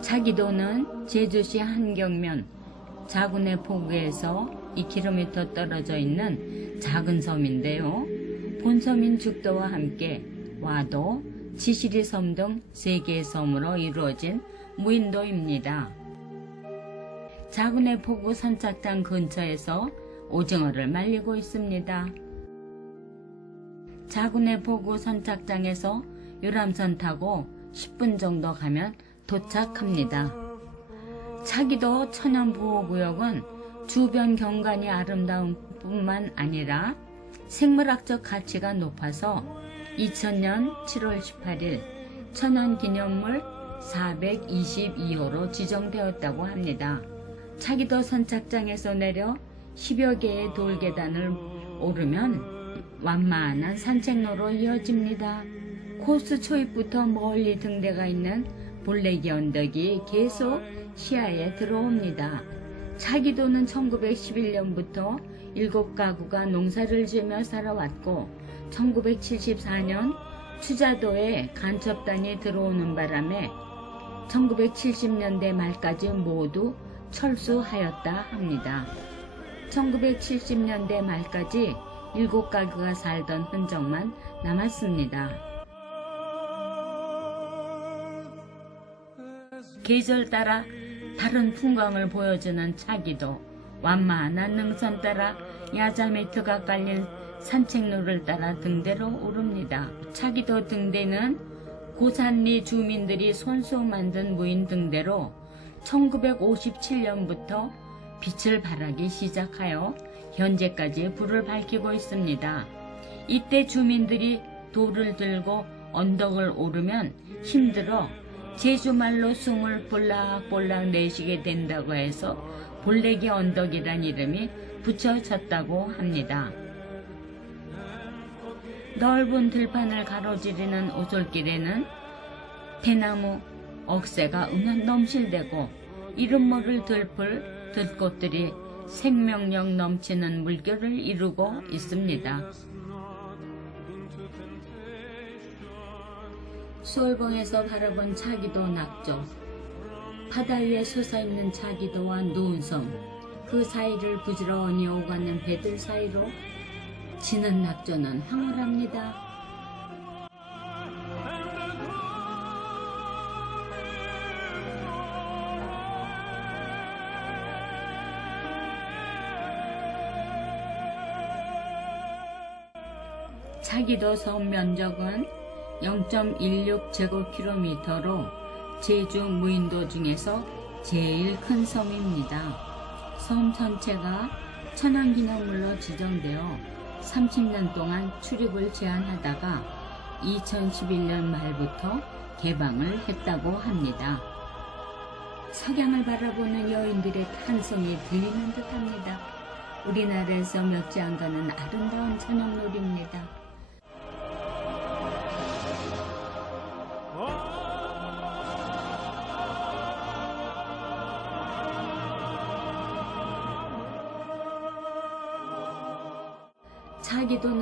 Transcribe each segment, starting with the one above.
차기도는 제주시 한경면 자군의 포구에서 2km 떨어져 있는 작은 섬인데요. 본섬인 죽도와 함께 와도, 지시리 섬 등 3개의 섬으로 이루어진 무인도입니다. 자군의 포구 선착장 근처에서 오징어를 말리고 있습니다. 자군의 포구 선착장에서 유람선 타고 10분 정도 가면 도착합니다. 차기도 천연보호구역은 주변 경관이 아름다운 뿐만 아니라 생물학적 가치가 높아서 2000년 7월 18일 천연기념물 422호로 지정되었다고 합니다. 차기도 선착장에서 내려 10여 개의 돌계단을 오르면 완만한 산책로로 이어집니다. 코스 초입부터 멀리 등대가 있는 볼레기 언덕이 계속 시야에 들어옵니다. 차기도는 1911년부터 7가구가 농사를 지으며 살아왔고 1974년 추자도에 간첩단이 들어오는 바람에 1970년대 말까지 모두 철수하였다 합니다. 1970년대 말까지 7가구가 살던 흔적만 남았습니다. 계절 따라 다른 풍광을 보여주는 차기도 완만한 능선 따라 야자매트가 깔린 산책로를 따라 등대로 오릅니다. 차기도 등대는 고산리 주민들이 손수 만든 무인 등대로 1957년부터 빛을 발하기 시작하여 현재까지 불을 밝히고 있습니다. 이때 주민들이 돌을 들고 언덕을 오르면 힘들어 제주말로 숨을 볼락볼락 내쉬게 된다고 해서 볼레기 언덕이란 이름이 붙여졌다고 합니다. 넓은 들판을 가로지르는 오솔길에는 대나무, 억새가 넘실대고 이름 모를 들풀, 들꽃들이 생명력 넘치는 물결을 이루고 있습니다. 수월봉에서 바라본 차기도 낙조 바다 위에 솟아있는 차기도와 누운 섬, 그 사이를 부지런히 오가는 배들 사이로 지는 낙조는 황홀합니다. 차기도 섬 면적은 0.16제곱킬로미터로 제주 무인도 중에서 제일 큰 섬입니다. 섬 전체가 천연기념물로 지정되어 30년 동안 출입을 제한하다가 2011년 말부터 개방을 했다고 합니다. 석양을 바라보는 여인들의 탄성이 들리는 듯합니다. 우리나라에서 몇지 안 가는 아름다운 천연놀이입니다.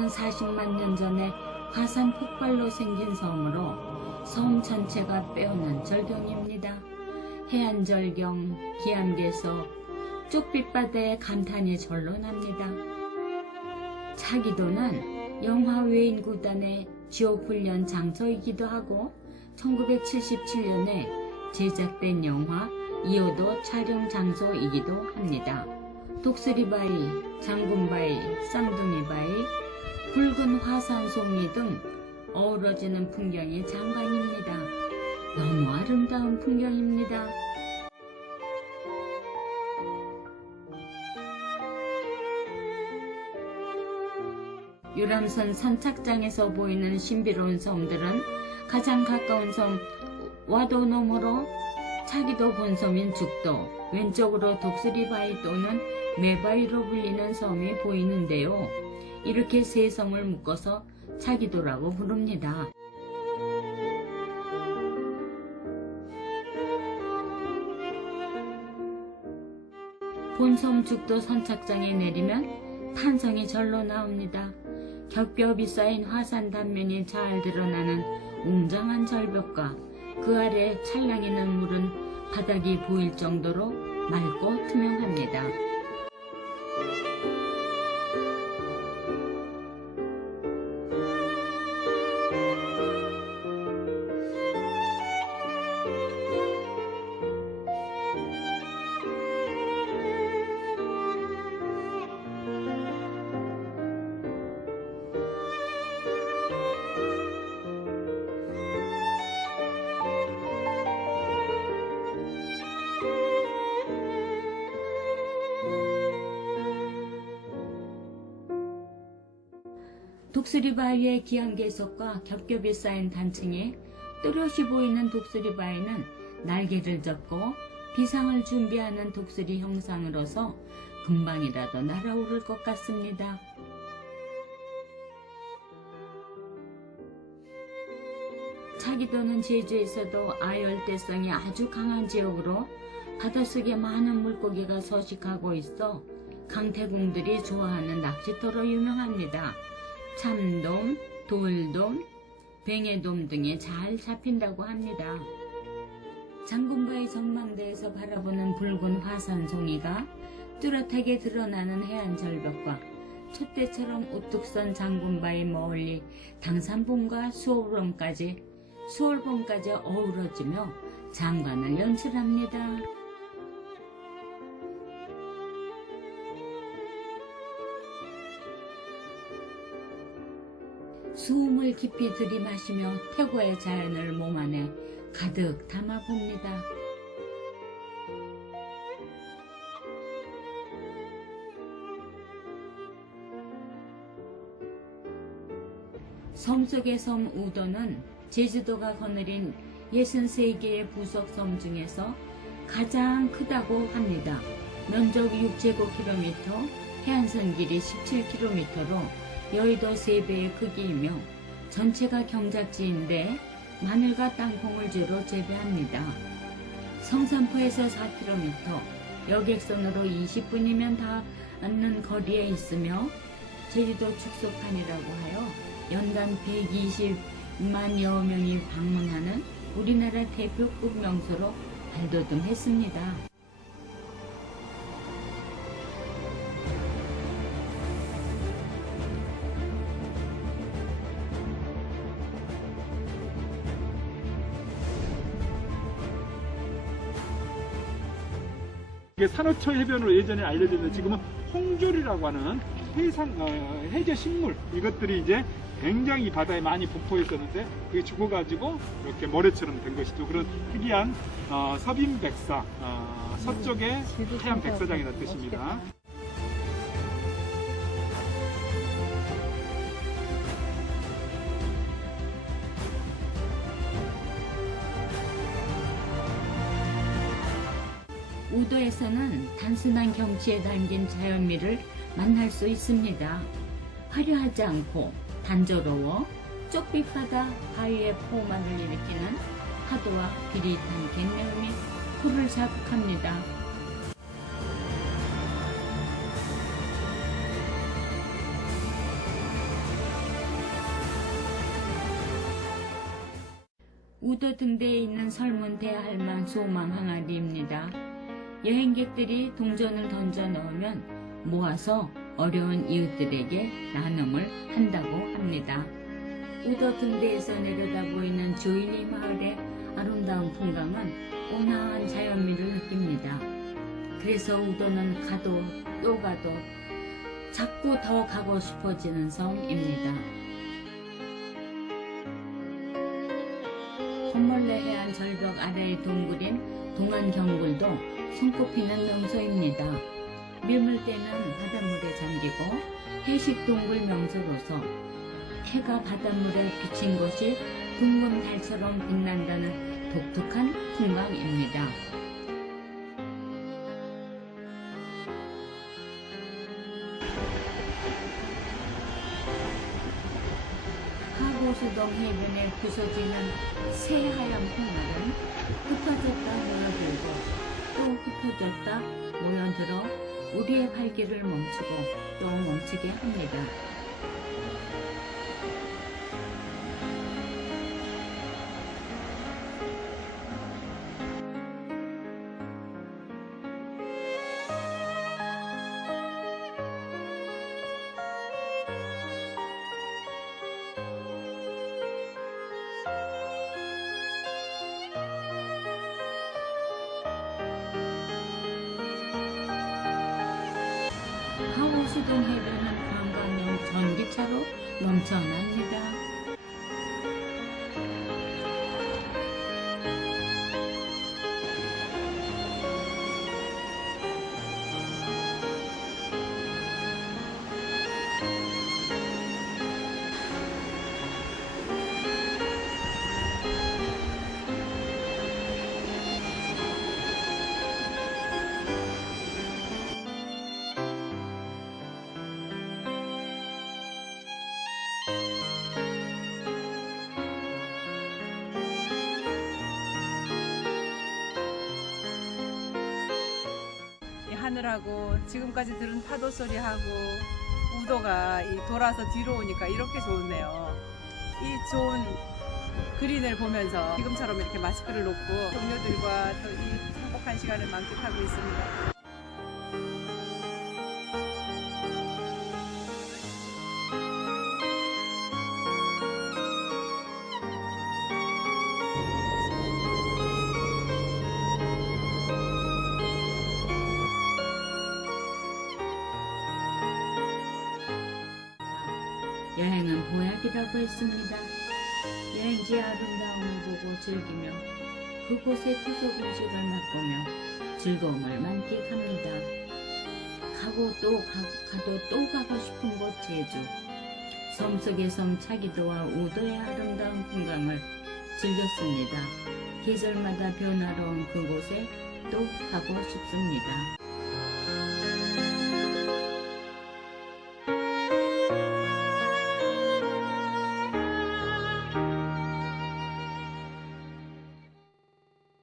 40만 년 전에 화산 폭발로 생긴 섬으로 섬 전체가 빼어난 절경입니다. 해안절경, 기암괴석, 쪽빛바다에 감탄이 절로 납니다. 차기도는 영화 외인구단의 지옥훈련 장소이기도 하고 1977년에 제작된 영화 이호도 촬영 장소이기도 합니다. 독수리바위, 장군바위, 쌍둥이바위, 붉은 화산송이 등 어우러지는 풍경이 장관입니다. 너무 아름다운 풍경입니다. 유람선 선착장에서 보이는 신비로운 섬들은 가장 가까운 섬 와도놈으로 차기도 본섬인 죽도, 왼쪽으로 독수리바위 또는 매바위로 불리는 섬이 보이는데요. 이렇게 세 섬을 묶어서 차기도라고 부릅니다. 본섬 죽도 선착장에 내리면 탄성이 절로 나옵니다. 겹겹이 쌓인 화산 단면이 잘 드러나는 웅장한 절벽과 그 아래 찰랑이는 물은 바닥이 보일 정도로 맑고 투명합니다. 독수리 바위의 기한 계석과 겹겹이 쌓인 단층에 또렷이 보이는 독수리 바위는 날개를 접고 비상을 준비하는 독수리 형상으로서 금방이라도 날아오를 것 같습니다. 차기도는 제주에서도 아열대성이 아주 강한 지역으로 바닷속에 많은 물고기가 서식하고 있어 강태공들이 좋아하는 낚시터로 유명합니다. 참돔, 돌돔, 뱅에돔 등에 잘 잡힌다고 합니다. 장군바위 전망대에서 바라보는 붉은 화산 송이가 뚜렷하게 드러나는 해안 절벽과 촛대처럼 우뚝 선 장군바위 멀리 당산봉과 수월봉까지 수월봉까지 어우러지며 장관을 연출합니다. 숨을 깊이 들이마시며 태고의 자연을 몸 안에 가득 담아봅니다. 섬 속의 섬 우도는 제주도가 거느린 63개의 부속섬 중에서 가장 크다고 합니다. 면적 6제곱킬로미터, 해안선 길이 17km로 여의도 3배의 크기이며 전체가 경작지인데 마늘과 땅콩을 주로 재배합니다. 성산포에서 4km, 여객선으로 20분이면 닿는 거리에 있으며 제주도 축소판이라고 하여 연간 120만여 명이 방문하는 우리나라 대표급 명소로 발돋움했습니다. 이게 산호초 해변으로 예전에 알려졌는데 지금은 홍졸이라고 하는 해상 어, 해저 식물 이것들이 이제 굉장히 이 바다에 많이 분포했었는데 그게 죽어가지고 이렇게 모래처럼 된 것이죠. 그런 특이한 어, 서빈백사 어, 서쪽의 하얀 백사장이라는 뜻입니다. 우도에서는 단순한 경치에 담긴 자연미를 만날 수 있습니다. 화려하지 않고 단조로워 쪽빛바다 바위의 포만을 일으키는 파도와 비릿한 갯내음이 코를 자극합니다. 우도 등대에 있는 설문 대할만 소망 항아리입니다. 여행객들이 동전을 던져 넣으면 모아서 어려운 이웃들에게 나눔을 한다고 합니다. 우도 등대에서 내려다 보이는 조인이 마을의 아름다운 풍광은 온화한 자연미를 느낍니다. 그래서 우도는 가도 또 가도 자꾸 더 가고 싶어지는 섬입니다. 콧물레 해안 절벽 아래의 동굴인 동안경굴도 손꼽히는 명소입니다. 밀물 때는 바닷물에 잠기고 해식 동굴 명소로서 해가 바닷물에 비친 곳이 둥근 달처럼 빛난다는 독특한 풍광입니다. 하고수동 해변에 부서지는 새하얀 콩알은 흩어졌다 모여들고 또 흩어졌다 모여들어 우리의 발길을 멈추고 또 멈추게 합니다. 수동해변 한강역 전기차로 넘쳐납니다. 하늘하고 지금까지 들은 파도 소리하고 우도가 이 돌아서 뒤로 오니까 이렇게 좋네요. 이 좋은 그린을 보면서 지금처럼 이렇게 마스크를 놓고 동료들과 또 이 행복한 시간을 만끽하고 있습니다. 여행은 보약이라고 했습니다. 여행지의 아름다움을 보고 즐기며 그곳의 토속 음식을 맛보며 즐거움을 만끽합니다. 가고 또 가, 가도 또 가고 싶은 곳 제주. 섬 속의 섬 차기도와 우도의 아름다운 풍광을 즐겼습니다. 계절마다 변화로운 그곳에 또 가고 싶습니다.